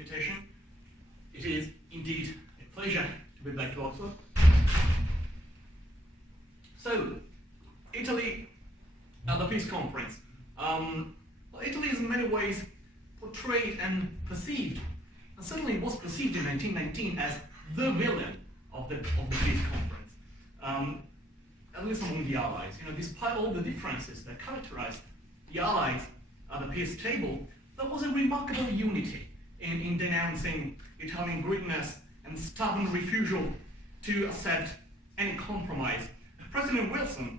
invitation. It is indeed a pleasure to be back to Oxford. So, Italy at the Peace Conference. Italy is in many ways portrayed and perceived, and certainly was perceived in 1919 as the villain of the Peace Conference, at least among the Allies. You know, despite all the differences that characterized the Allies at the peace table, there was a remarkable unity in denouncing Italian greediness and stubborn refusal to accept any compromise. President Wilson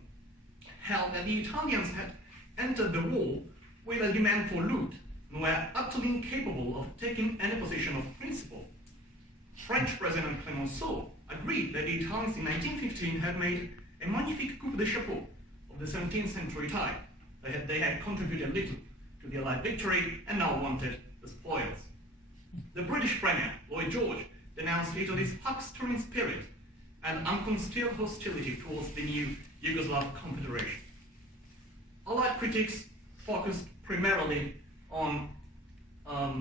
held that the Italians had entered the war with a demand for loot and were utterly incapable of taking any position of principle. French President Clemenceau agreed that the Italians in 1915 had made a magnifique coup de chapeau of the 17th century type. They had contributed little to the Allied victory and now wanted the spoils. The British Premier, Lloyd George, denounced Italy's huckstering spirit and unconcealed hostility towards the new Yugoslav Confederation. Allied critics focused primarily on I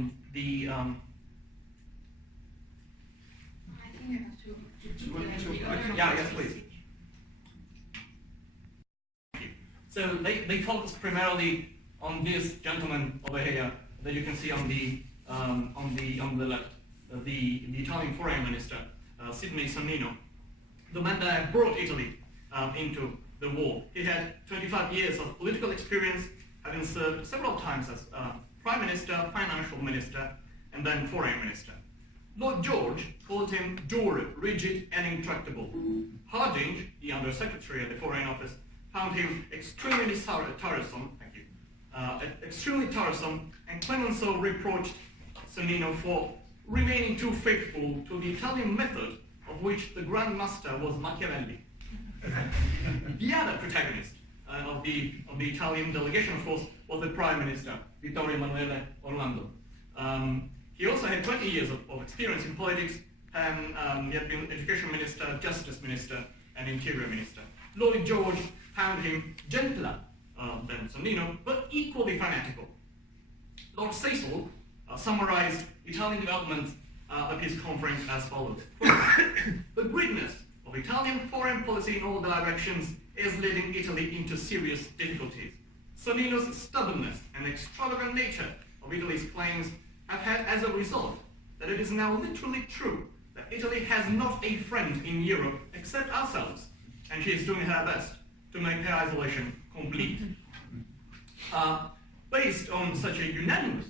think I have to yes, please. So they focused primarily on this gentleman over here that you can see on the left, the Italian Foreign Minister, Sidney Sonnino, the man that had brought Italy into the war. He had 25 years of political experience, having served several times as Prime Minister, Financial Minister, and then Foreign Minister. Lord George called him dull, rigid, and intractable. Hardinge, the Under Secretary at the Foreign Office, found him extremely tiresome, and Clemenceau reproached Sonnino for remaining too faithful to the Italian method, of which the Grand Master was Machiavelli. The other protagonist of the Italian delegation, of course, was the Prime Minister, Vittorio Emanuele Orlando. He also had 20 years of experience in politics, and he had been Education Minister, Justice Minister, and Interior Minister. Lloyd George found him gentler than Sonnino, but equally fanatical. Lord Cecil summarized Italian developments at the Peace Conference as follows. The greediness of Italian foreign policy in all directions is leading Italy into serious difficulties. Sonnino's stubbornness and extravagant nature of Italy's claims have had as a result that it is now literally true that Italy has not a friend in Europe except ourselves, and she is doing her best to make her isolation complete. Based on such a unanimous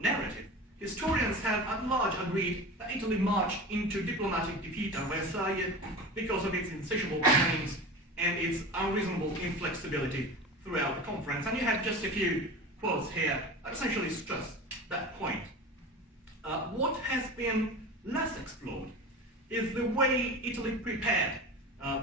narrative, historians have at large agreed that Italy marched into diplomatic defeat at Versailles because of its insatiable claims and its unreasonable inflexibility throughout the conference. And you have just a few quotes here that essentially stress that point. What has been less explored is the way Italy prepared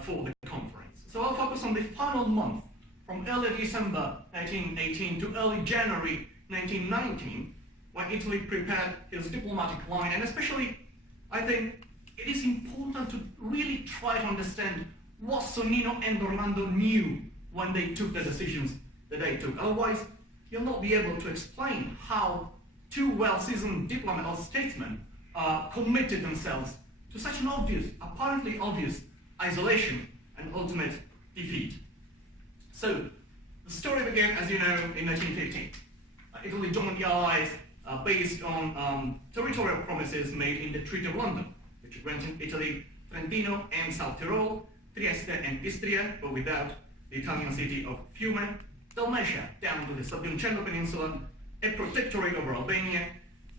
for the conference. So I'll focus on the final month, from early December 1918 to early January 1919, when Italy prepared his diplomatic line, and especially, I think, it is important to really try to understand what Sonnino and Orlando knew when they took the decisions that they took. Otherwise, you'll not be able to explain how two well-seasoned diplomats or statesmen committed themselves to such an obvious, apparently obvious, isolation and ultimate defeat. So, the story began, as you know, in 1915. Italy joined the Allies based on territorial promises made in the Treaty of London, which granted Italy Trentino and South Tyrol, Trieste and Istria, but without the Italian city of Fiume, Dalmatia down to the Sabioncello Peninsula, a protectorate over Albania,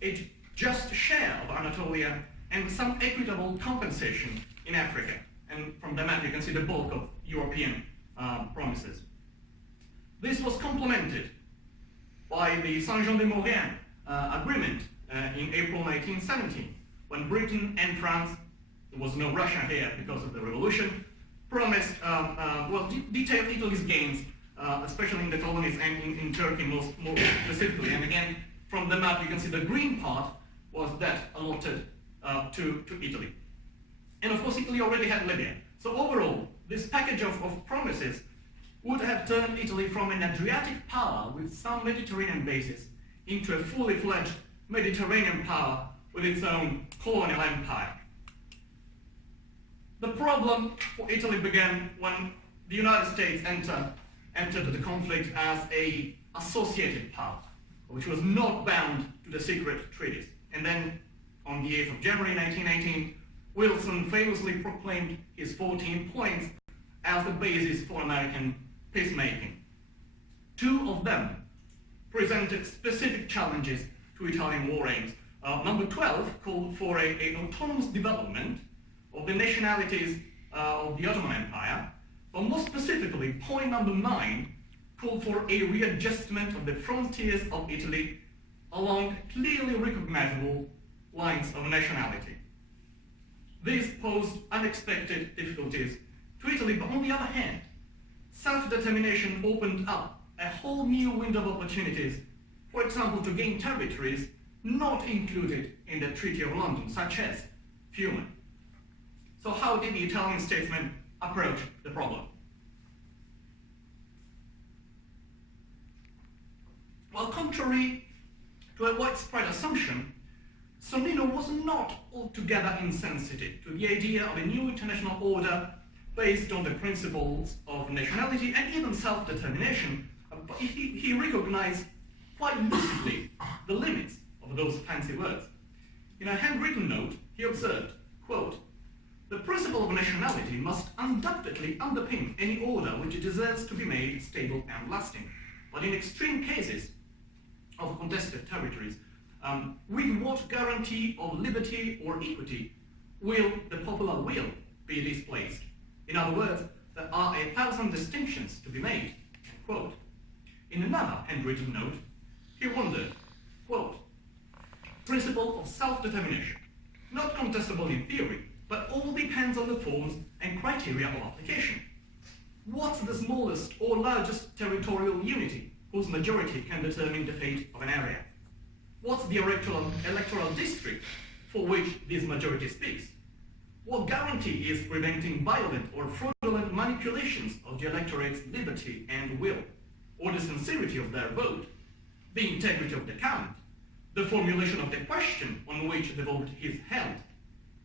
a just share of Anatolia, and some equitable compensation in Africa. And from the map you can see the bulk of European promises. This was complemented by the Saint-Jean-de-Maurienne agreement in April 1917, when Britain and France, there was no Russia here because of the revolution, promised, detailed Italy's gains, especially in the colonies and in Turkey more specifically. And again, from the map you can see the green part was that allotted to Italy. And of course Italy already had Libya. So overall, this package of promises would have turned Italy from an Adriatic power with some Mediterranean bases into a fully fledged Mediterranean power with its own colonial empire. The problem for Italy began when the United States entered the conflict as an associated power, which was not bound to the secret treaties. And then, on the 8th of January 1918, Wilson famously proclaimed his 14 points as the basis for American peacemaking. 2 of them presented specific challenges to Italian war aims. Number 12 called for an autonomous development of the nationalities of the Ottoman Empire, but more specifically, point number 9 called for a readjustment of the frontiers of Italy along clearly recognizable lines of nationality. This posed unexpected difficulties to Italy, but on the other hand, self-determination opened up a whole new window of opportunities, for example, to gain territories not included in the Treaty of London, such as Fiume. So how did the Italian statesmen approach the problem? Well, contrary to a widespread assumption, Sonnino was not altogether insensitive to the idea of a new international order based on the principles of nationality and even self-determination, but he recognized quite lucidly the limits of those fancy words. In a handwritten note, he observed, quote, "The principle of nationality must undoubtedly underpin any order which deserves to be made stable and lasting. But in extreme cases of contested territories, with what guarantee of liberty or equity will the popular will be displaced? In other words, there are 1,000 distinctions to be made," end quote. In another handwritten note, he wondered, quote, "Principle of self-determination, not contestable in theory, but all depends on the forms and criteria of application. What's the smallest or largest territorial unity whose majority can determine the fate of an area? What's the electoral district for which this majority speaks? What guarantee is preventing violent or fraudulent manipulations of the electorate's liberty and will, or the sincerity of their vote, the integrity of the count, the formulation of the question on which the vote is held?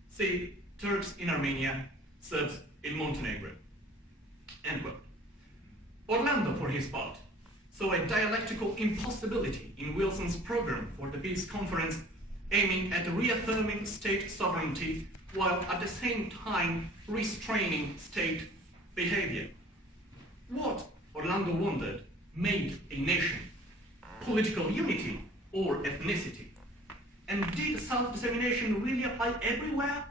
Say, Turks in Armenia, Serbs in Montenegro," end quote. Orlando, for his part, saw a dialectical impossibility in Wilson's program for the peace conference, aiming at reaffirming state sovereignty while at the same time restraining state behavior. What, Orlando wondered, made a nation? Political unity or ethnicity? And did self-determination really apply everywhere?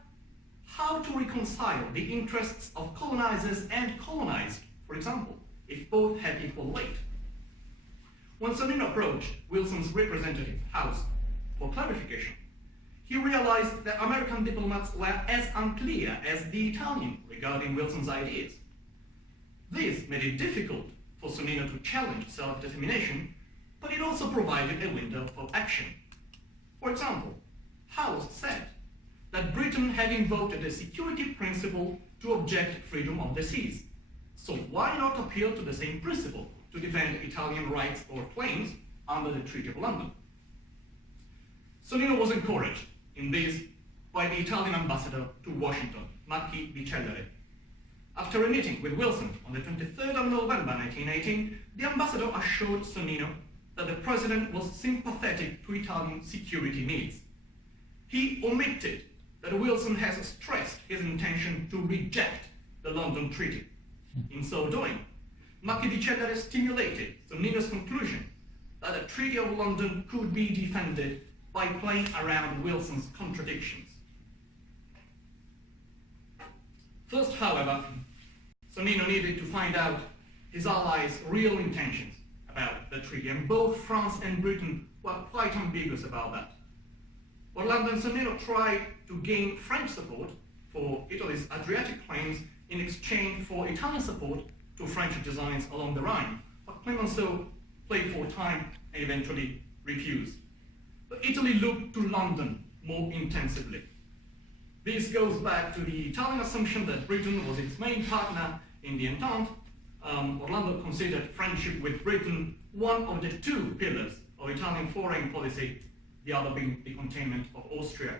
How to reconcile the interests of colonizers and colonized, for example, if both had equal weight? When Sonnino approached Wilson's representative house for clarification, he realized that American diplomats were as unclear as the Italian regarding Wilson's ideas. This made it difficult for Sonnino to challenge self-determination, but it also provided a window of action. For example, House said that Britain had invoked the security principle to object freedom of the seas. So why not appeal to the same principle to defend Italian rights or claims under the Treaty of London? Sonnino was encouraged in this by the Italian ambassador to Washington, Marquis di Cellere. After a meeting with Wilson on the 23rd of November 1918, the ambassador assured Sonnino that the president was sympathetic to Italian security needs. He omitted that Wilson has stressed his intention to reject the London Treaty. In so doing, Marquis di Cellere stimulated Sonnino's conclusion that the Treaty of London could be defended by playing around Wilson's contradictions. First, however, Sonnino needed to find out his allies' real intentions about the treaty, and both France and Britain were quite ambiguous about that. Orlando and Sonnino tried to gain French support for Italy's Adriatic claims in exchange for Italian support to French designs along the Rhine, but Clemenceau played for time and eventually refused. But Italy looked to London more intensively. This goes back to the Italian assumption that Britain was its main partner in the Entente. Orlando considered friendship with Britain one of the two pillars of Italian foreign policy, the other being the containment of Austria.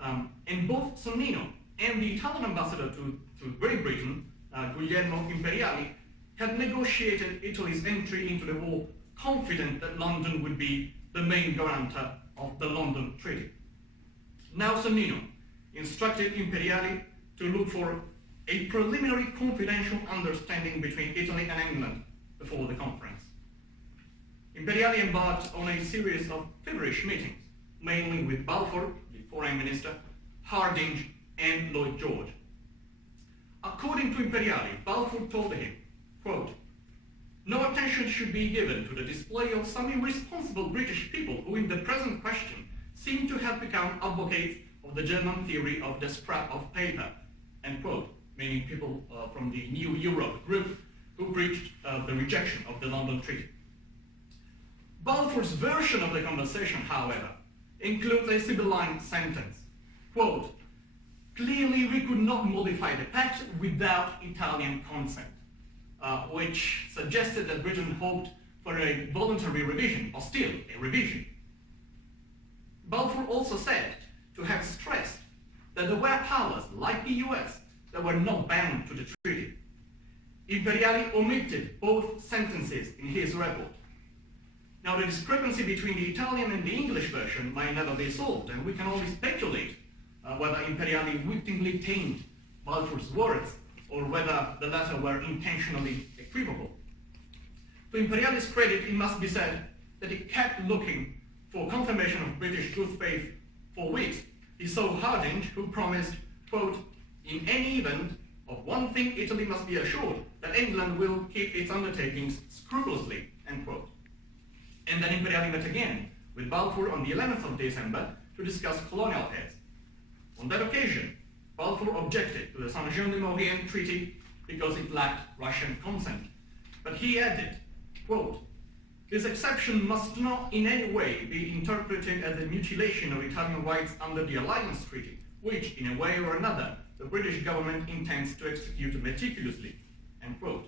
And both Sonnino and the Italian ambassador to Great Britain, Guglielmo Imperiali, had negotiated Italy's entry into the war, confident that London would be the main guarantor of the London Treaty. Now Sonnino instructed Imperiali to look for a preliminary confidential understanding between Italy and England before the conference. Imperiali embarked on a series of feverish meetings, mainly with Balfour, the foreign minister, Hardinge, and Lloyd George. According to Imperiali, Balfour told him, quote, "No attention should be given to the display of some irresponsible British people who in the present question seem to have become advocates of the German theory of the scrap of paper," end quote, meaning people from the New Europe group who preached the rejection of the London Treaty. Balfour's version of the conversation, however, includes a sibylline sentence, quote, "Clearly we could not modify the pact without Italian consent," which suggested that Britain hoped for a voluntary revision, or still a revision. Balfour also said to have stressed that there were powers, like the US, that were not bound to the treaty. Imperiali omitted both sentences in his report. Now, the discrepancy between the Italian and the English version might never be solved, and we can only speculate whether Imperiali wittingly tamed Balfour's words or whether the latter were intentionally equivocal. To Imperiali's credit, it must be said that he kept looking for confirmation of British good faith for weeks. He saw Hardinge, who promised, quote, "In any event, of one thing Italy must be assured, that England will keep its undertakings scrupulously," end quote. And then Imperiali met again with Balfour on the 11th of December to discuss colonial affairs. On that occasion, Balfour objected to the Saint-Jean-de-Maurienne Treaty because it lacked Russian consent. But he added, quote, "This exception must not in any way be interpreted as a mutilation of Italian rights under the Alliance Treaty, which, in a way or another, the British government intends to execute meticulously," end quote.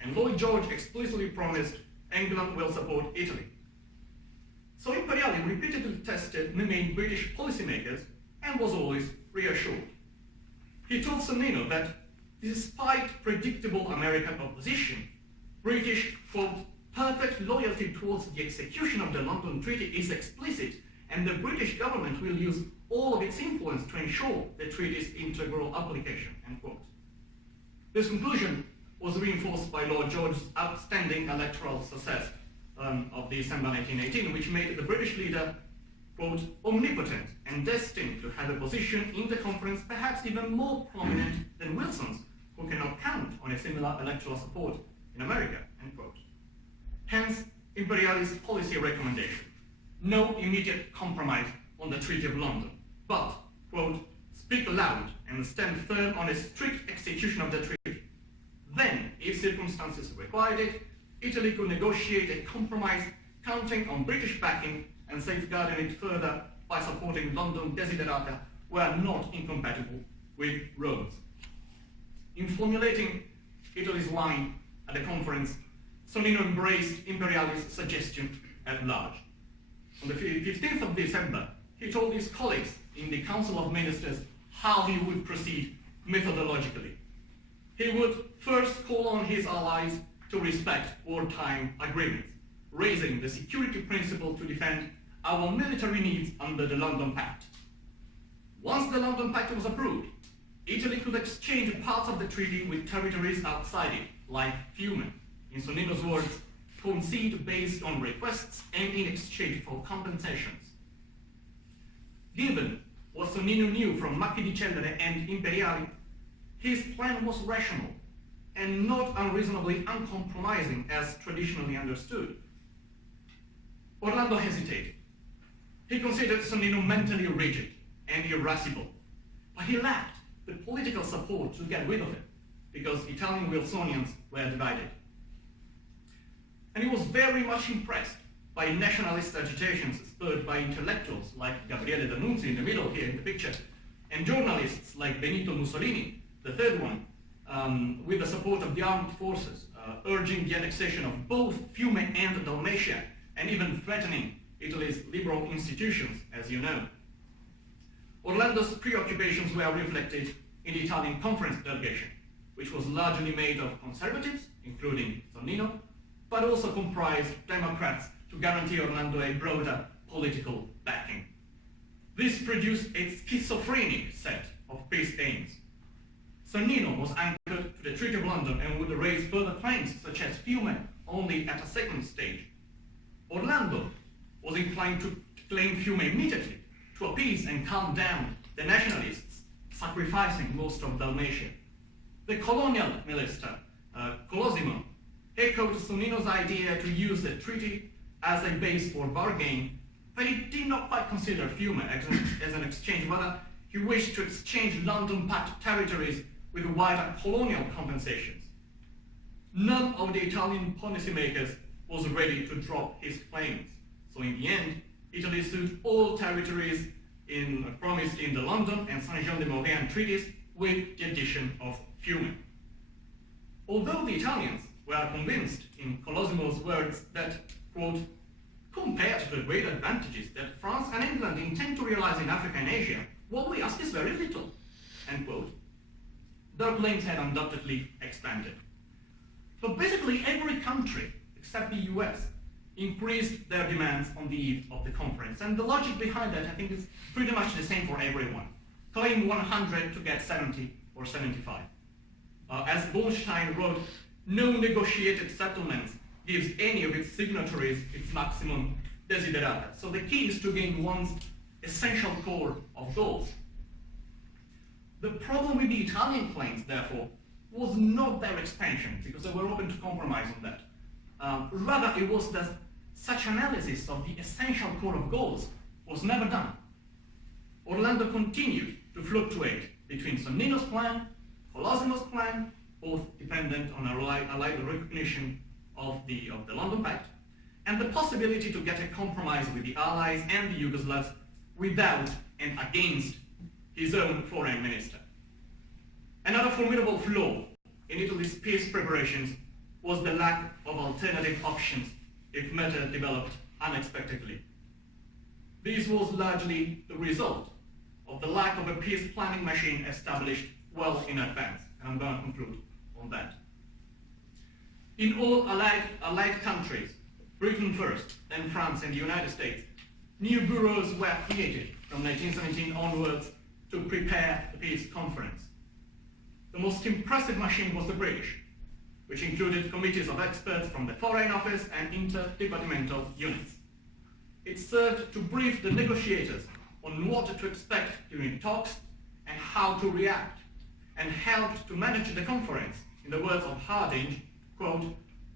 And Lloyd George explicitly promised England will support Italy. So Imperiali repeatedly tested the main British policymakers and was always reassured. He told Sonnino that despite predictable American opposition, British, quote, "perfect loyalty towards the execution of the London Treaty is explicit, and the British government will use all of its influence to ensure the treaty's integral application," end quote. This conclusion was reinforced by Lord George's outstanding electoral success of December 1918, which made the British leader, quote, "omnipotent and destined to have a position in the conference perhaps even more prominent than Wilson's, who cannot count on a similar electoral support in America," end quote. Hence, Imperiali's policy recommendation: no immediate compromise on the Treaty of London, but, quote, "speak loud and stand firm on a strict execution of the treaty. Then, if circumstances required it, Italy could negotiate a compromise counting on British backing and safeguarding it further by supporting London desiderata were not incompatible with Rhodes." In formulating Italy's line at the conference, Sonnino embraced Imperiali's suggestion at large. On the 15th of December, he told his colleagues in the Council of Ministers how he would proceed methodologically. He would first call on his allies to respect wartime agreements, raising the security principle to defend our military needs under the London Pact. Once the London Pact was approved, Italy could exchange parts of the treaty with territories outside it, like Fiume. In Sonnino's words, concede based on requests and in exchange for compensations. Given what Sonnino knew from Macchi di Cellere and Imperiali, his plan was rational and not unreasonably uncompromising as traditionally understood. Orlando hesitated. He considered Sonnino mentally rigid and irascible, but he lacked the political support to get rid of it because Italian Wilsonians were divided. And he was very much impressed by nationalist agitations spurred by intellectuals like Gabriele D'Annunzio in the middle here in the picture, and journalists like Benito Mussolini, the third one, with the support of the armed forces, urging the annexation of both Fiume and Dalmatia, and even threatening Italy's liberal institutions, as you know. Orlando's preoccupations were reflected in the Italian conference delegation, which was largely made of conservatives, including Sonnino, but also comprised Democrats to guarantee Orlando a broader political backing. This produced a schizophrenic set of peace aims. Sonnino was anchored to the Treaty of London and would raise further claims such as Fiume only at a second stage. Orlando was inclined to claim Fiume immediately to appease and calm down the nationalists, sacrificing most of Dalmatia. The colonial minister, Colosimo, echoed Sonnino's idea to use the treaty as a base for bargaining, but he did not quite consider Fiume as an exchange, rather he wished to exchange London Pact territories with wider colonial compensations. None of the Italian policymakers was ready to drop his claims, so in the end, Italy sued all territories promised in the London and Saint-Jean-de-Maurienne treaties with the addition of Fiume. Although the Italians were convinced, in Colosimo's words, that, quote, compared to the great advantages that France and England intend to realize in Africa and Asia, what we ask is very little, end quote, their claims had undoubtedly expanded. But basically every country, except the US, increased their demands on the eve of the conference. And the logic behind that, I think, is pretty much the same for everyone. Claim 100 to get 70 or 75. As Bornstein wrote, no negotiated settlement gives any of its signatories its maximum desiderata. So the key is to gain one's essential core of goals. The problem with the Italian claims, therefore, was not their expansion, because they were open to compromise on that. Rather, it was that such analysis of the essential core of goals was never done. Orlando continued to fluctuate between Sonnino's plan, Colosimo's plan, both dependent on Allied recognition of the London Pact, and the possibility to get a compromise with the Allies and the Yugoslavs without and against his own foreign minister. Another formidable flaw in Italy's peace preparations was the lack of alternative options if matters developed unexpectedly. This was largely the result of the lack of a peace planning machine established well in advance, and I'm going to conclude on that. In all allied countries, Britain first, then France and the United States, new bureaus were created from 1917 onwards to prepare the peace conference. The most impressive machine was the British, which included committees of experts from the Foreign Office and interdepartmental units. It served to brief the negotiators on what to expect during talks and how to react, and helped to manage the conference, in the words of Hardinge, quote,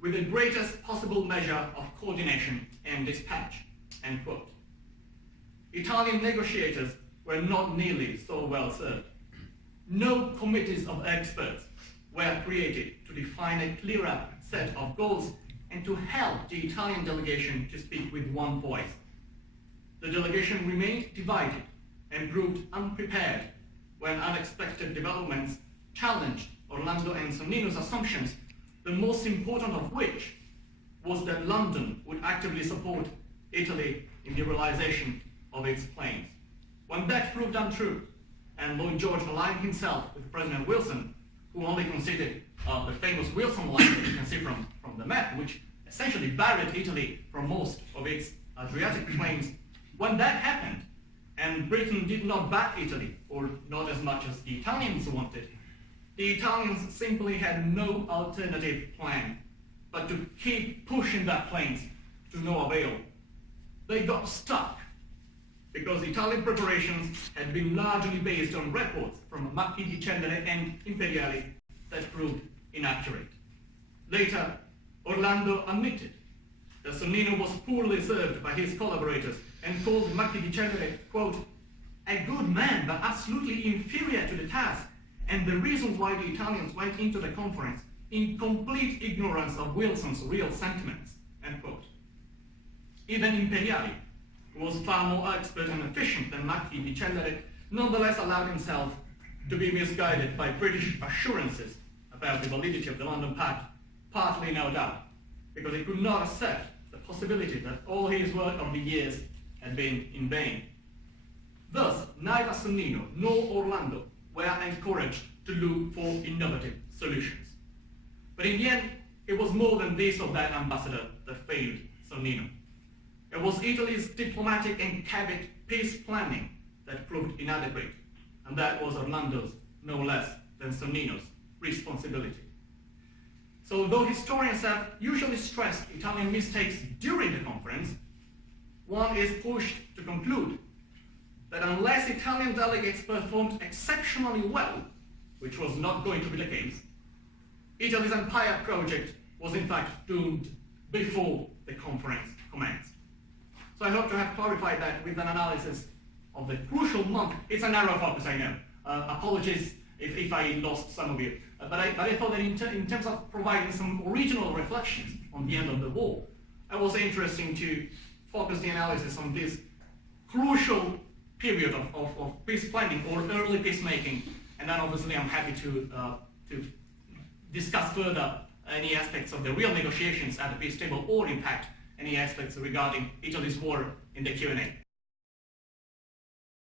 with the greatest possible measure of coordination and dispatch, end quote. Italian negotiators were not nearly so well served. No committees of experts were created to define a clearer set of goals and to help the Italian delegation to speak with one voice. The delegation remained divided and proved unprepared when unexpected developments challenged Orlando and Sonnino's assumptions, the most important of which was that London would actively support Italy in the realization of its claims. When that proved untrue, and Lloyd George aligned himself with President Wilson, who only considered the famous Wilson line that you can see from the map, which essentially barred Italy from most of its Adriatic claims. When that happened, and Britain did not back Italy, or not as much as the Italians wanted, the Italians simply had no alternative plan but to keep pushing their claims to no avail. They got stuck because Italian preparations had been largely based on reports from Marchi di Cellere and Imperiali that proved inaccurate. Later, Orlando admitted that Sonnino was poorly served by his collaborators and called Marchi di Cellere, quote, a good man but absolutely inferior to the task, and the reasons why the Italians went into the conference in complete ignorance of Wilson's real sentiments, end quote. Even Imperiali, who was far more expert and efficient than Marchi di Cellere, nonetheless allowed himself to be misguided by British assurances about the validity of the London Pact, partly no doubt, because he could not accept the possibility that all his work of the years had been in vain. Thus, neither Sonnino nor Orlando were encouraged to look for innovative solutions. But in the end, it was more than this or that ambassador that failed Sonnino. It was Italy's diplomatic and cabinet peace planning that proved inadequate, and that was Orlando's no less than Sonnino's responsibility. So though historians have usually stressed Italian mistakes during the conference, one is pushed to conclude that unless Italian delegates performed exceptionally well, which was not going to be the case, Italy's empire project was in fact doomed before the conference commenced. So I hope to have clarified that with an analysis of the crucial month. It's a narrow focus, I know. Apologies if I lost some of you. But I thought that in terms of providing some original reflections on the end of the war, it was interesting to focus the analysis on this crucial period of peace planning or early peacemaking. And then obviously I'm happy to discuss further any aspects of the real negotiations at the peace table or in fact any aspects regarding Italy's war in the Q&A.